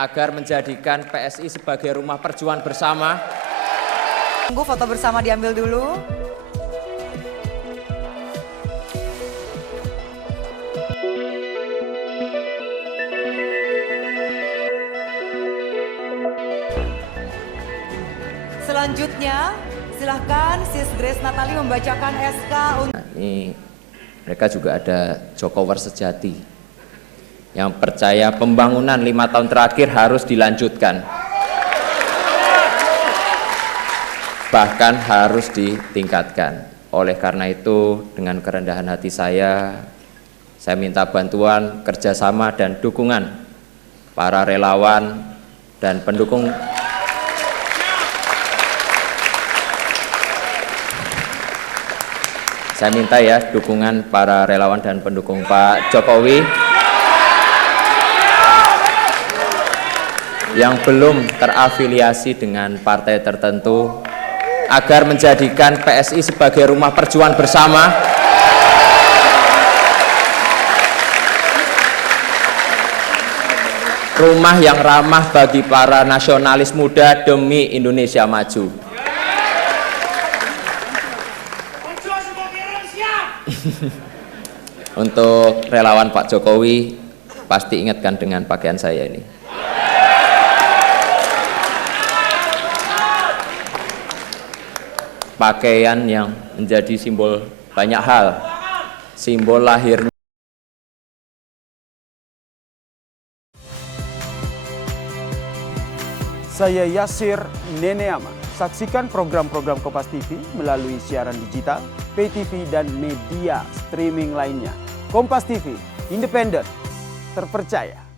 agar menjadikan PSI sebagai rumah perjuangan bersama. Tunggu foto bersama diambil dulu. Selanjutnya, silahkan Sis Grace Natali membacakan SK untuk... Ini mereka juga ada Jokowers sejati yang percaya pembangunan 5 tahun terakhir harus dilanjutkan, bahkan harus ditingkatkan. Oleh karena itu, dengan kerendahan hati saya minta bantuan, kerjasama, dan dukungan para relawan dan pendukung. Saya minta ya dukungan para relawan dan pendukung Pak Jokowi yang belum terafiliasi dengan partai tertentu agar menjadikan PSI sebagai rumah perjuangan bersama, rumah yang ramah bagi para nasionalis muda demi Indonesia maju. Untuk relawan Pak Jokowi, pasti ingatkan dengan pakaian saya ini. Pakaian yang menjadi simbol banyak hal, simbol lahirnya. Saya Yasir Neneama. Saksikan program-program Kompas TV melalui siaran digital, pay TV, dan media streaming lainnya. Kompas TV, independen, terpercaya.